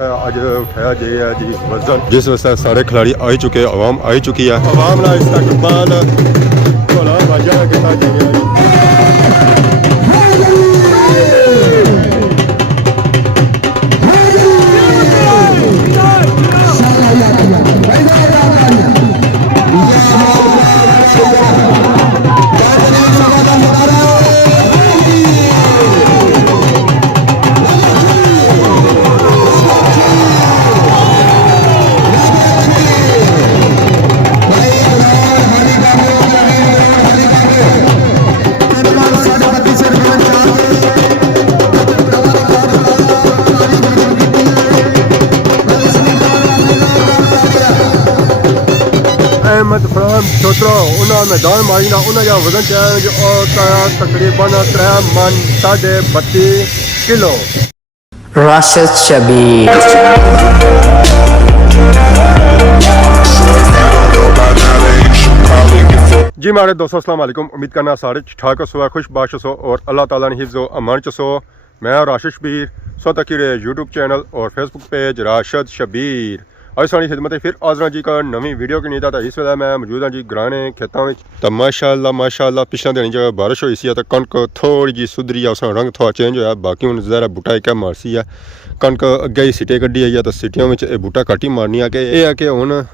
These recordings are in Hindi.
आज उठाया जी है जी वजन, जिस वजह सारे खिलाड़ी आ चुके हैं, आवाम आ चुकी है। आवाम ना इस्तकबाल भला बाजा किया जी। अहमद फराम छोत्रो उन्हें मैदान मारीना उन्हें जो वजन चैलेंज और तकरीबन 3 मन 32.5 किलो। राशिद शबीर जी मारे दोस्तों अस्सलाम वालेकुम, उम्मीद करना सारे ठाक सो खुश बाश सो और अल्लाह ताला ने हिफ्ज़ो अमान सो। मैं राशिद शबीर सो तकीरे यूट्यूब चैनल और फेसबुक पेज राशिद शबीर आज सारी खिदमत फिर आजरा जी का नवी वीडियो की नींद था। इस वेला मैं मौजूद हाँ जी ग्राने खेतों में। तो माशाअल्लाह पिछले दिन जब बारिश हुई सी तो कणक थोड़ी जी सुधरी है, उसका रंग थोड़ा चेंज होया। बाकी हूँ ज़रा बूटा एक मारसी है, कणक अगे ही सीटे कड्डी आई है तो सीटियों में बूटा घट ही मारनी है कि यह है कि हूँ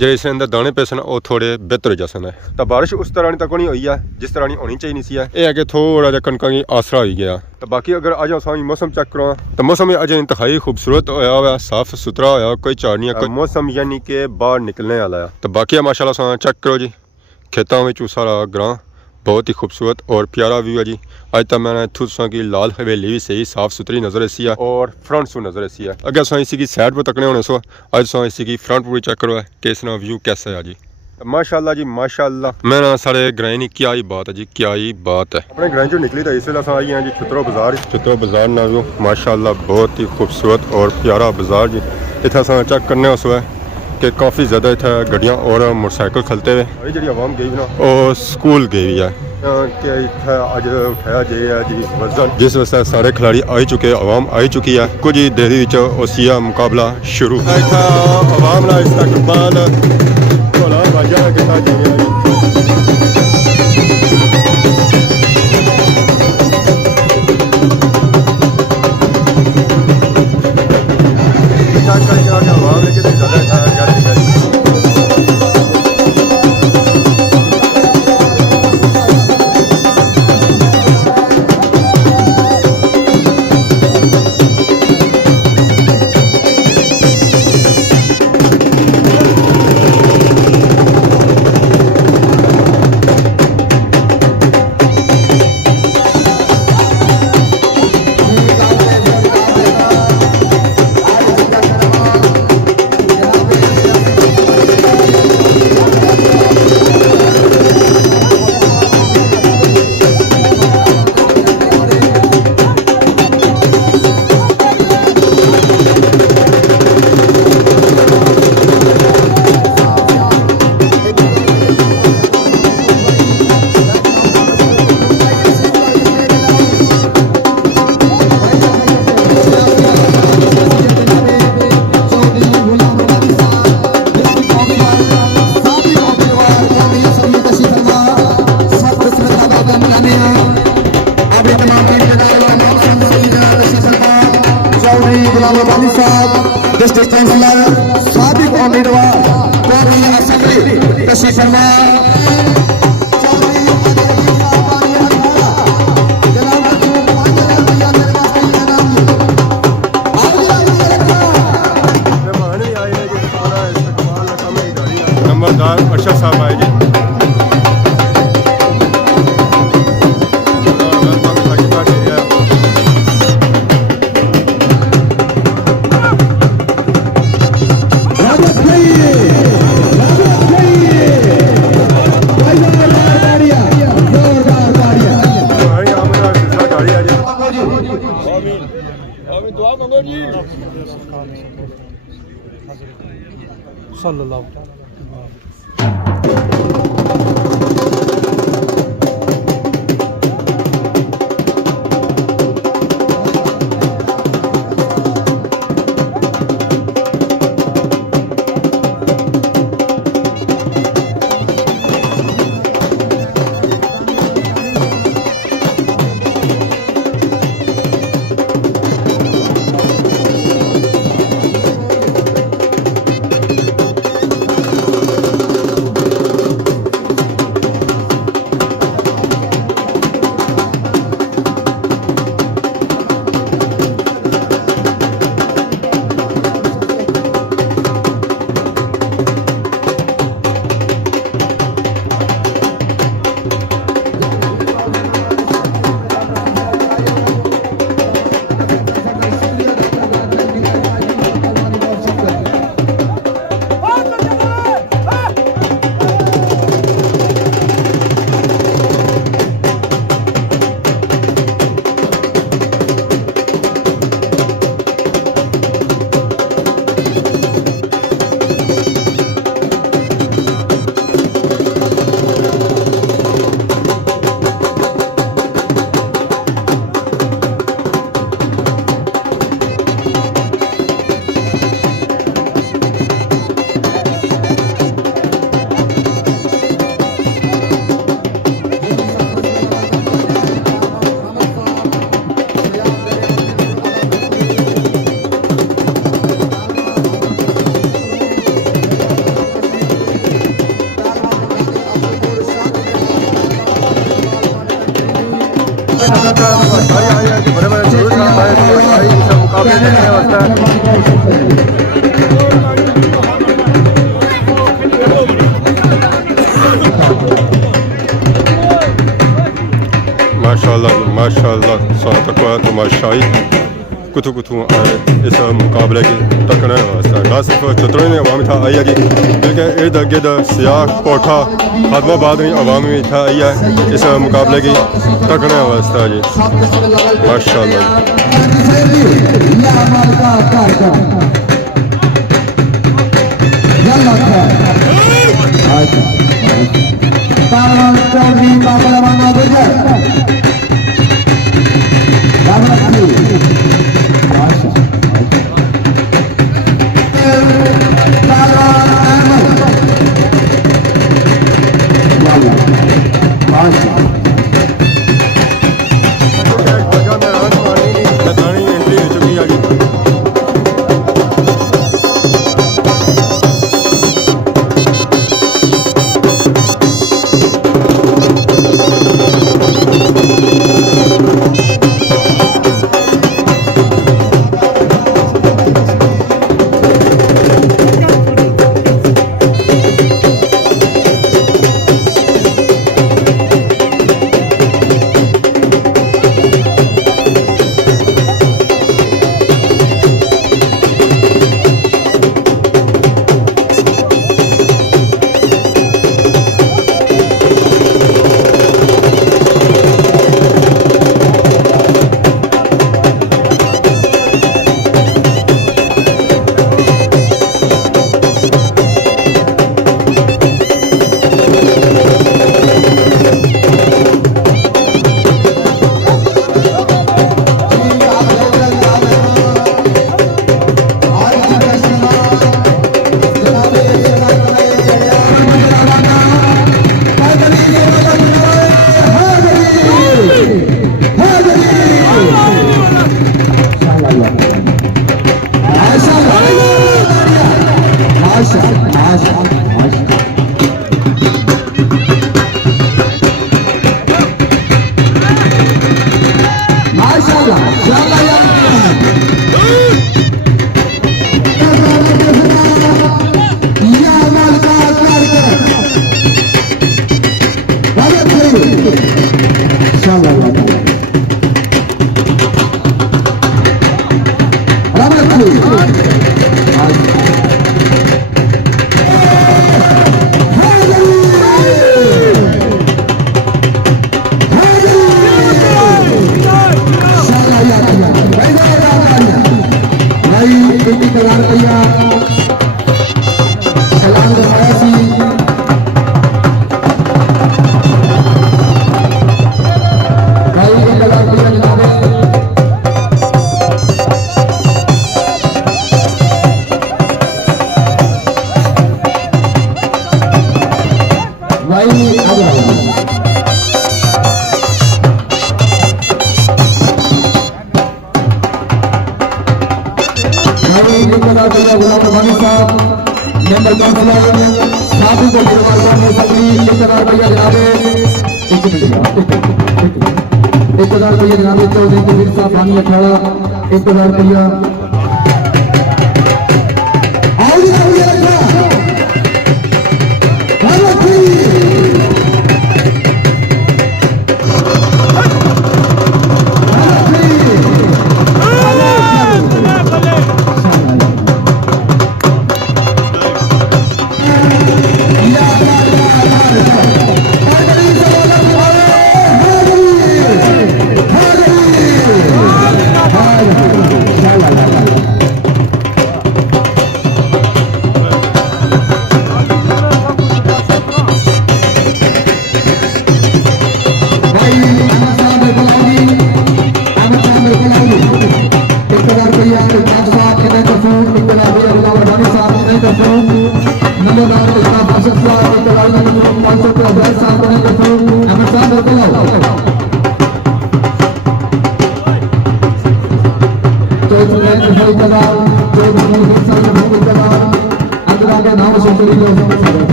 जो इसके अंदर दाने पे सन वो थोड़े बेहतर हो जासन है। तो बारिश उस तरह तक नहीं हुई है जिस तरह होनी चाहिए सी है। यह है कि थोड़ा जहा कणकों की आसरा हो गया। तो बाकी अगर अज अस मौसम चेक करो तो मौसम अज इंतहाई खूबसूरत होया हुआ, साफ सुथरा होया, कोई चार नहीं है। मौसम यानी कि बाहर निकलने वाला है। तो बाकी माशाल्लाह चेक करो जी, खेतों में सारा ग्रां बहुत ही खूबसूरत और प्यारा व्यू है जी। अज तक मैंने तुसा की लाल हवेली भी सही साफ सुथरी नजर ऐसी है और फ्रंट सो नजर ऐसी है। अगर अस इसी की साइड पर तकने होने सो अज अस इसी की फ्रंट पूरी चेक करो है कि इसका व्यू कैसा है जी। माशाल्लाह जी माशाल्लाह। मैं सारे ग्रां की क्या ही बात है जी, क्या ही बात है। अपने ग्रां चो निकली तो इस वेला आई हैं जी छुत्रो बाजार ना व्यू माशाल्लाह बहुत ही खूबसूरत और प्यारा बाजार जी। इतना अस चेक करने उस है कि काफ़ी ज़्यादा इतना गड्डियाँ और मोटरसाइकिल खलते हुए जी आवाम गई ना और स्कूल गई है कि इतना अज उठाया जी है जी वजन, जिस वजह सारे खिलाड़ी आ चुके हैं, आवाम आ चुकी है। कुछ ही देरी ओसिया मुकाबला शुरू इतना आवाम ना इस्तकबाल भला बाजा किया जी। डिस्ट्रिक्ट काउंसिलर साबिक उम्मीदवार असेंबली तशरीफ फरमा। नंबरदार अर्शद साहब आए जी। सल्लल्लाहु भाई आए हैं कि बड़े बड़े जरूर आए तो भाई इनसे मुकाबले करने वास्ते माशाल्लाह तकवा तो माशाई कुतु आए इस मुकाबले की तकने वास्ते ना सिर्फ चतरों ने अवामी था आई है कि बल्कि इर्द गिर्द सियाह कोठा हदमाबाद में अवामी भी था आई है इस मुकाबले की तकने वास्ते जी माशाल्लाह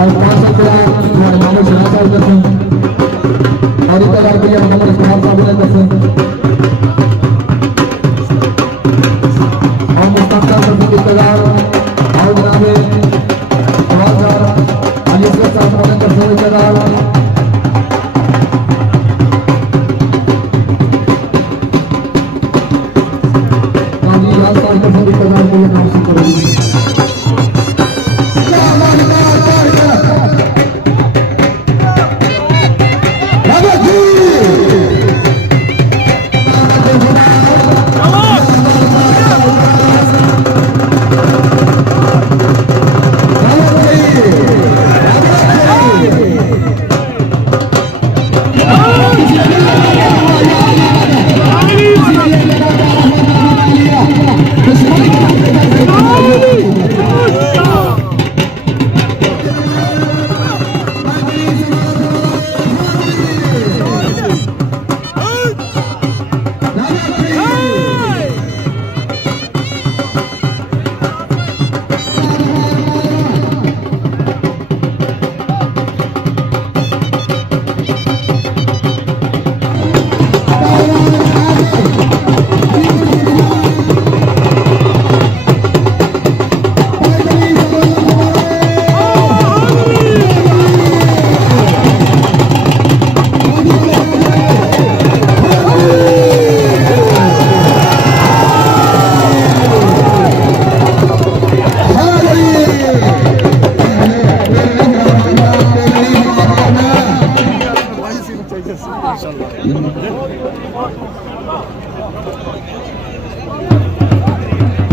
और 500 रुपया हमारे मामू शराब साहब करते और 1000 रुपया हमारे शराब साहब ने करते और मुस्तफा साहब की 1000 और जनाब जवाहर अली साहब ने करते 1000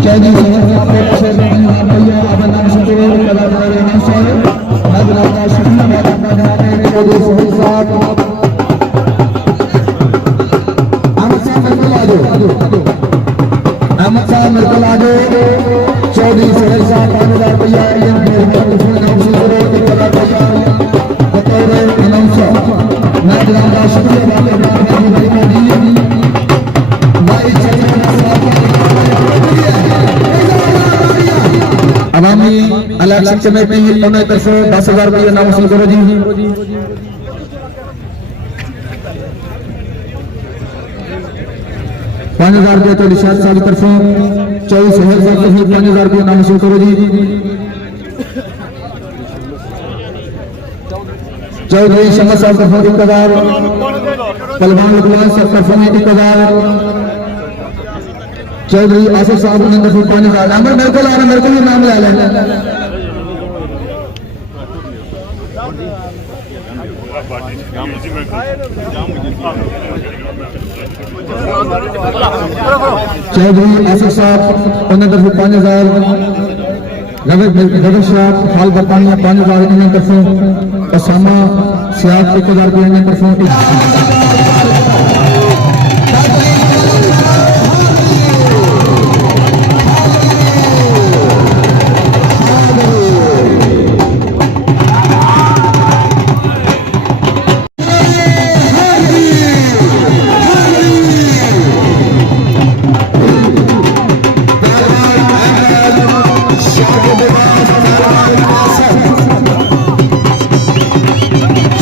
Jadi saya proses menyampaikan apa nama sesuatu pada dari nasional, adalah nasional pada dari kode sosial. Amat sangat berkelado, Saudi Selesa 5000 rupiah yang bertelefon dengan seluruh kepada betul announcer. Adalah nasional pada dari kode baik saya अवामी इलेक्शन कमेटी उन्हें तरफ 10,000 रुपये नाम वसूल करो जी 5,000 रुपये तो निशाद साहब की तरफ 24,000 साहब की 5,000 रुपये नाम वसूल करो जी चौधरी शमस साहब तरफ 1,000 पहलवान लुकमान साहब तरफ 1,000 चौधरी आसिफ साहब ने 5,000 नंबर मेरे को भी नाम ले लें चौधरी आसिफ साहब उन्हें 5,000 रवि साहब हाल बरतानिया 5,000 इन्हें तरफों ओसामा सियाद 1,000 रुपये इन्हें तरफों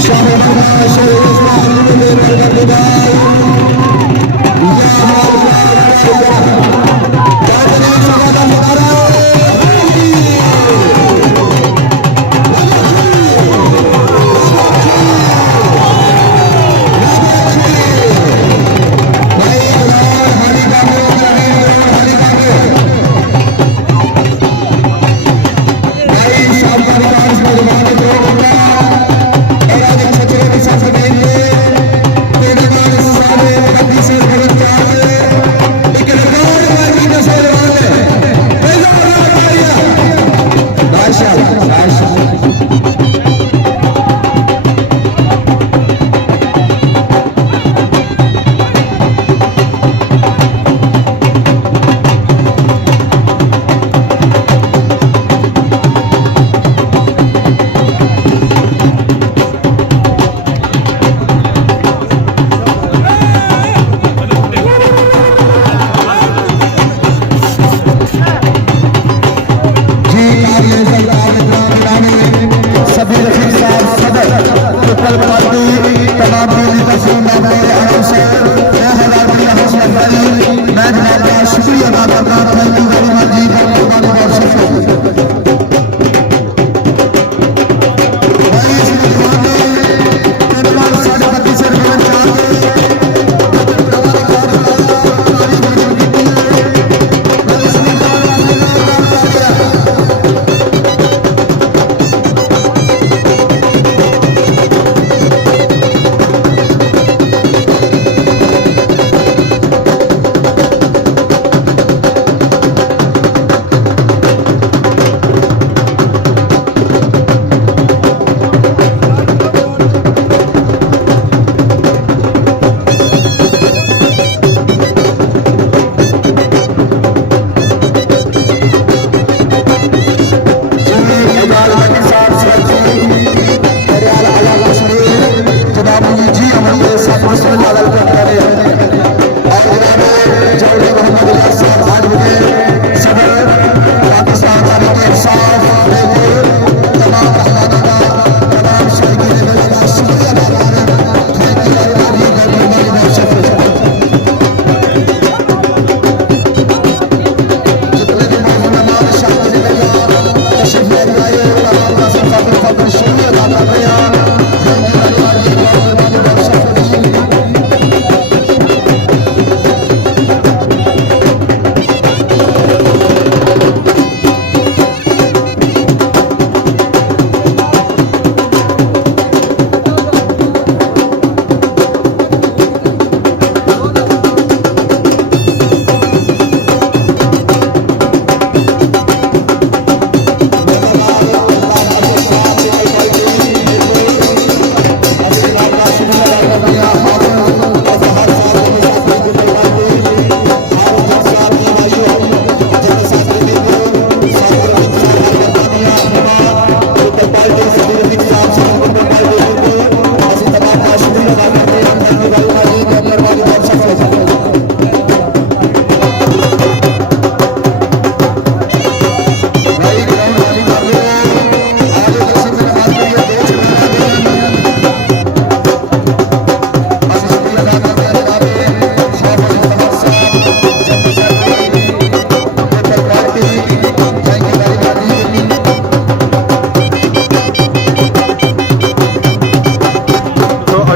Shah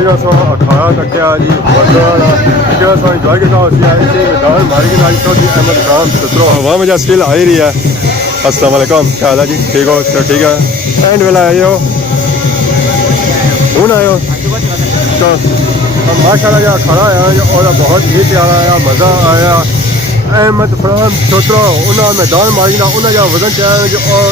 कितना सोना अखाड़ा कटिया जी कितना सोना इंजॉय किया उसने ऐसे मैदान मारी के आज तो अहमद खान सत्रो हवा में जा स्टिल आ ही रही है। अस्सलाम वालेकुम, क्या हाल है जी? ठीक हो? सब ठीक है? एंड वेला आए हो? हूँ आए हो? तो माशाल्लाह जो अखाड़ा आया और बहुत ही प्यारा आया, मज़ा आया। अहमद फराम छोटरो उन्हें मैदान मारी ना उन्हें जो वजन चाहे जो और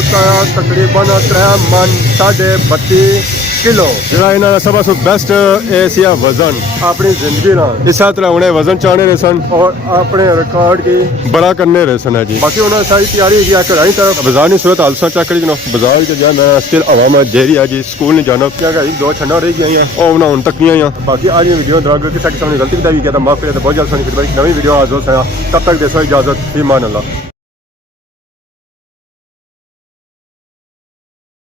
तकरीबन 3 मन 32 किलो जरा इन्होंने सब से बेस्ट एशिया वजन अपनी जिंदगी ना इस तरह उन्हें वजन चाहने रहे सन और अपने रिकॉर्ड की बड़ा करने रहे सन है जी। बाकी उन्होंने सारी तैयारी की कढ़ाई तरफ बाजार नहीं सूरत हालसा चेक करी बाजार के जो मैं स्टिल हवा में देरी है जी। स्कूल नहीं जाना क्या कहीं 2 छन्ना रह गई हैं और उन्हें तक नहीं आई। बाकी आज वीडियो दराग किसी किसी ने गलती भी किया था माफ करे तो बहुत जल्द नवी वीडियो आज हो तब तक देसो इजाजत फी मान अल्लाह।